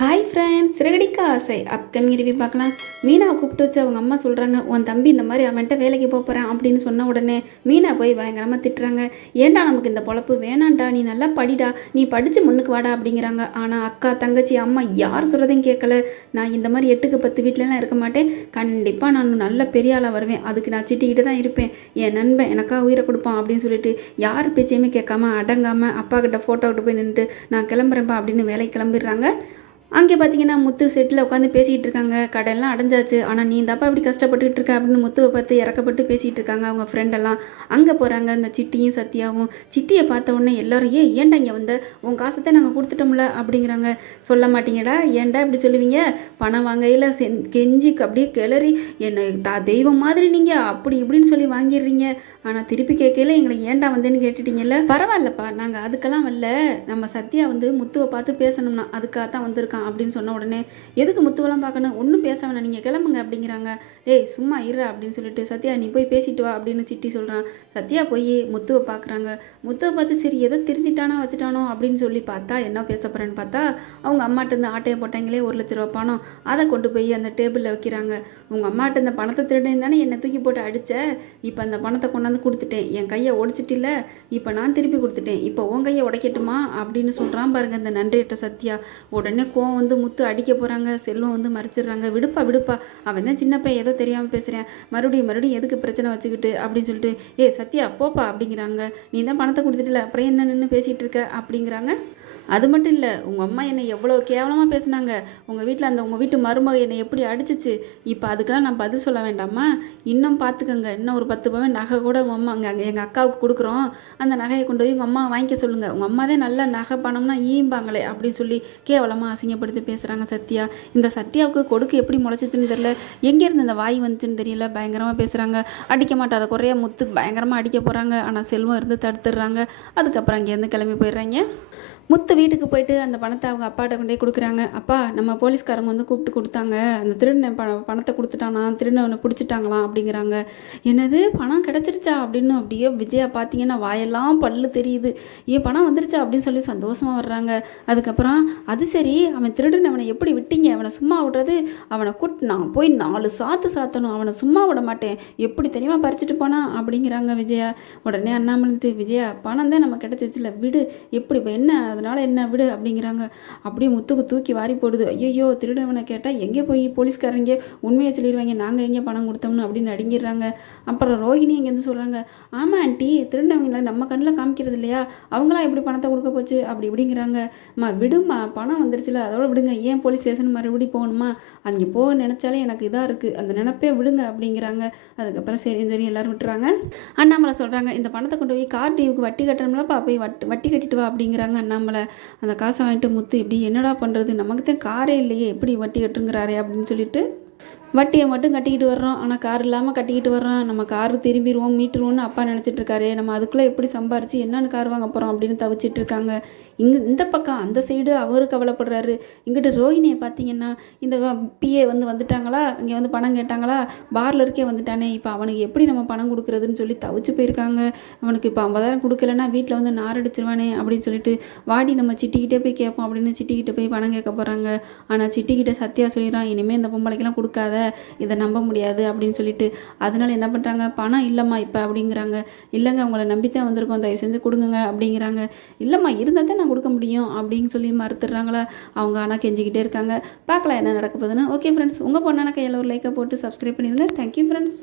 Hi friends, Siragadikka ஆசை upcoming review பார்க்கலாம். மீனாவை கூப்பிட்டு வச்சு அவங்க அம்மா சொல்கிறாங்க, உன் தம்பி இந்த மாதிரி அவன்கிட்ட வேலைக்கு போகிறேன் அப்படின்னு சொன்ன உடனே மீனா போய் பயங்கரமாக திட்டுறாங்க. ஏன்டா நமக்கு இந்த பொழப்பு வேணாண்டா, நீ நல்லா படிடா, நீ படித்து முன்னுக்கு வாடா அப்படிங்கிறாங்க. ஆனால் அக்கா தங்கச்சி அம்மா யார் சொல்கிறதையும் கேட்கல. நான் இந்த மாதிரி 8க்கு 10 வீட்டிலலாம் இருக்க மாட்டேன், கண்டிப்பாக நான் நல்ல பெரிய ஆளாக வருவேன், அதுக்கு நான் சிட்டிக்கிட்டு தான் இருப்பேன், என் நண்பன் எனக்காக உயிரை கொடுப்பான் அப்படின்னு சொல்லிட்டு யார் பேச்சையுமே கேட்காம அடங்காமல் அப்பா கிட்ட ஃபோட்டோ கிட்ட போய் நின்றுட்டு நான் கிளம்புறேன்ப்பா அப்படின்னு வேலைக்கு கிளம்பிடுறாங்க. அங்கே பார்த்தீங்கன்னா முத்து செட்டில் உட்காந்து பேசிகிட்டு இருக்காங்க. கடையெல்லாம் அடைஞ்சாச்சு, ஆனால் நீ இந்த அப்பா இப்படி கஷ்டப்பட்டுக்கிட்டு இருக்க அப்படின்னு முத்துவை பார்த்து இறக்கப்பட்டு பேசிகிட்டு இருக்காங்க அவங்க ஃப்ரெண்டெல்லாம். அங்கே போகிறாங்க இந்த சிட்டியும் சத்யாவும். சிட்டியை பார்த்த உடனே எல்லாரும் ஏன்டா இங்கே வந்த, உன் காசத்தை நாங்கள் கொடுத்துட்டோம்ல அப்படிங்கிறாங்க. சொல்ல மாட்டீங்கடா, ஏன்டா இப்படி சொல்லுவீங்க, பணம் வாங்கையில் கெஞ்சி அப்படியே கிளறி என்னை தெய்வம் மாதிரி நீங்கள் அப்படி இப்படின்னு சொல்லி வாங்கிடுறீங்க, ஆனால் திருப்பி கேட்கல எங்களை ஏன்டா வந்தேன்னு கேட்டுட்டீங்கல்ல. பரவாயில்லப்பா, நாங்கள் அதுக்கெல்லாம் வரல, நம்ம சத்யா வந்து முத்துவை பார்த்து பேசணும்னா அதுக்காக தான் வந்திருக்கான் அப்படின்னு சொன்ன உடனே எதுக்கு முத்துவெல்லாம் பார்க்கணும், ஒன்றும் பேச வேணாம், நீங்கள் கிளம்புங்க அப்படிங்கிறாங்க. டேய் சும்மா இரு அப்படின்னு சொல்லிட்டு சத்யா நீ போய் பேசிட்டு வா அப்படின்னு சிட்டி சொல்கிறான். சத்யா போய் முத்துவை பார்க்குறாங்க. முத்துவை பார்த்து சரி எதோ திருந்திட்டானோ வச்சுட்டானோ அப்படின்னு சொல்லி பார்த்தா என்ன பேச போகிறேன்னு பார்த்தா அவங்க அம்மாட்ட இருந்து ஆட்டையை போட்டாங்களே 1,00,000 ரூபா பணம், அதை கொண்டு போய் அந்த டேபிளில் வைக்கிறாங்க. உங்கள் அம்மாட்ட இந்த பணத்தை திருடேன்னு தானே என்னை தூக்கி போட்டு அடித்த, இப்போ அந்த பணத்தை கொண்டாந்து கொடுத்துட்டேன், என் கையை உடைச்சிட்டில்ல, இப்போ நான் திருப்பி கொடுத்துட்டேன், இப்போ உன் கையை உடைக்கட்டுமா அப்படின்னு சொல்கிறான் பாருங்க இந்த நன்றியற்ற சத்யா. உடனே கோவம் வந்து முத்து அடிக்க போகிறாங்க. செல்வம் வந்து மறைச்சிடுறாங்க. விடுப்பா விடுப்பா, அவன் தான் சின்ன பையன், ஏதோ தெரியாமல் பேசுகிறேன், மறுபடியும் எதுக்கு பிரச்சனை வச்சுக்கிட்டு அப்படின்னு சொல்லிட்டு சத்யா போப்பா அப்படிங்கிறாங்க. நீ தான் பணத்தை கொடுத்துட்டுல அப்புறம் என்ன நின்று பேசிகிட்டு இருக்க அப்படிங்கிறாங்க. அது மட்டும் இல்லை, உங்கள் அம்மா என்னை எவ்வளோ கேவலமாக பேசுனாங்க, உங்கள் வீட்டில் அந்த உங்கள் வீட்டு மருமக என்னை எப்படி அடிச்சிச்சு, இப்போ அதுக்கெல்லாம் நான் பதில் சொல்ல வேண்டாமா, இன்னும் பார்த்துக்கோங்க, இன்னும் ஒரு 10 பவன் நகை கூட உங்கள் அம்மா அங்கே எங்கள் அக்காவுக்கு கொடுக்குறோம், அந்த நகையை கொண்டு போய் உங்கள் அம்மா வாங்கிக்க சொல்லுங்கள், உங்கள் அம்மா தான் நல்ல நகை பணம்னா ஈம்பாங்களே அப்படின்னு சொல்லி கேவலமாக அசிங்கப்படுத்தி பேசுகிறாங்க சத்யா. இந்த சத்யாவுக்கு கொடுக்கு எப்படி முளைச்சிச்சுன்னு தெரியல, எங்கேருந்து இந்த வாய் வந்துச்சுன்னு தெரியல, பயங்கரமாக பேசுகிறாங்க. அடிக்க மாட்டாத குறைய முத்து பயங்கரமாக அடிக்க போகிறாங்க. ஆனால் செல்வம் இருந்து தடுத்துடுறாங்க. அதுக்கப்புறம் அங்கேருந்து கிளம்பி போயிடுறாங்க. முத்து வீட்டுக்கு போயிட்டு அந்த பணத்தை அவங்க அப்பாட்ட கொண்டே கொடுக்குறாங்க. அப்பா, நம்ம போலீஸ்காரங்க வந்து கூப்பிட்டு கொடுத்தாங்க, அந்த திருடனை பணத்தை கொடுத்துட்டானா, திருடனை பிடிச்சிட்டாங்களாம் அப்படிங்கிறாங்க. என்னது பணம் கிடச்சிருச்சா அப்படின்னு அப்படியே விஜயா பார்த்தீங்கன்னா வாயெல்லாம் பல்லு தெரியுது. பணம் வந்துருச்சா அப்படின்னு சொல்லி சந்தோஷமாக வர்றாங்க. அதுக்கப்புறம் அது சரி, அவன் திருடன் அவனை எப்படி விட்டீங்க, அவனை சும்மா விடுறது, அவனை நான் போய் 4 சாத்து சாத்தணும், அவனை சும்மா விட மாட்டேன், எப்படி தெரியுமா பறிச்சுட்டு போனான் அப்படிங்கிறாங்க விஜயா. உடனே அண்ணாமலை விஜயா பணம் தான் நம்ம கிடச்சிச்சுல விடு, எப்படி இப்போ என்ன அதனால என்ன விடு அப்படிங்கிறாங்க. அப்படியே முத்துக்கு தூக்கி வாரி போடுது. ஐயோ திருடவனை கேட்டால் எங்கே போய் போலீஸ்காரங்க உண்மையை சொல்லிடுவாங்க, நாங்கள் எங்கே பணம் கொடுத்தோம்னு அப்படின்னு நடுங்கிடுறாங்க. அப்புறம் ரோஹிணி எங்கேருந்து சொல்கிறாங்க, ஆமாம் ஆண்டி, திருடவங்களை நம்ம கண்ணில் காமிக்கிறது இல்லையா, அவங்களாம் எப்படி பணத்தை கொடுக்க போச்சு அப்படி இப்படிங்கிறாங்க. விடுமா, பணம் வந்துருச்சுல அதோட விடுங்க, ஏன் போலீஸ் ஸ்டேஷன் மறுபடியும் போகணுமா, அங்கே போக நினச்சாலே எனக்கு இதாக இருக்குது, அந்த நினப்பே விடுங்க அப்படிங்கிறாங்க. அதுக்கப்புறம் சரின்னு சொல்லி எல்லோரும் விட்டுறாங்க. அண்ணாமலை சொல்கிறாங்க, இந்த பணத்தை கொண்டு போய் கார் டியூக்கு வட்டி கட்டணும்லப்பா, போய் வட்டி கட்டிட்டு வா அப்படிங்கிறாங்க அண்ணாமலை. அந்த காசை வாங்கிட்டு முத்து இப்படி என்னடா பண்ணுறது, நமக்கு தான் காரே இல்லையே, எப்படி வட்டி கட்டுங்கிறாரே அப்படின்னு சொல்லிட்டு வட்டியை மட்டும் கட்டிக்கிட்டு வர்றோம். ஆனால் கார் இல்லாமல் கட்டிக்கிட்டு வர்றோம். நம்ம கார் திரும்பிடுவோம் மீட்டுருவோம்னு அப்பா நினச்சிட்டு இருக்காரு. நம்ம அதுக்குள்ளே எப்படி சம்பாரிச்சு என்னென்னு கார் வாங்க போகிறோம் அப்படின்னு தவிச்சிட்டு இருக்காங்க. இந்த பக்கம் அந்த சைடு அவரு கவலைப்படுறாரு. இங்கிட்ட ரோஹிணியை பார்த்தீங்கன்னா இந்த பிஏ வந்துட்டாங்களா, இங்கே வந்து பணம் கேட்டாங்களா, பார்ல இருக்கே வந்துட்டானே, இப்போ அவனுக்கு எப்படி நம்ம பணம் கொடுக்குறதுன்னு சொல்லி தவிச்சு போயிருக்காங்க. அவனுக்கு இப்போ 50,000 கொடுக்கலன்னா வீட்டில் வந்து நாரடிச்சிருவானே அப்படின்னு சொல்லிட்டு வாடி நம்ம சிட்டிக்கிட்டே போய் கேட்போம் அப்படின்னு சிட்டிக்கிட்ட போய் பணம் கேட்க போகிறாங்க. ஆனால் சிட்டிக்கிட்ட சத்யா சொல்லிடுறான், இனிமேல் இந்த பொம்பளைக்கெல்லாம் கொடுக்காத, இதை நம்ப முடியாது அப்படின்னு சொல்லிட்டு. அதனால என்ன பண்ணுறாங்க, பணம் இல்லைம்மா இப்போ அப்படிங்கிறாங்க. இல்லைங்க, உங்களை நம்பித்தான் வந்திருக்கோம், தயவு செஞ்சு கொடுங்க அப்படிங்கிறாங்க. இல்லைம்மா இருந்தால் தான் நான் கொடுக்க முடியும் அப்படின்னு சொல்லி மறுத்துடுறாங்களா. அவங்க ஆனால் கெஞ்சிக்கிட்டே இருக்காங்க. பார்க்கலாம் என்ன நடக்க போகுதுன்னு. ஓகே ஃப்ரெண்ட்ஸ், உங்கள் பொண்ணான கையில் ஒரு லைக்கை போட்டு சப்ஸ்கிரைப் பண்ணிடுங்க. Thank you friends.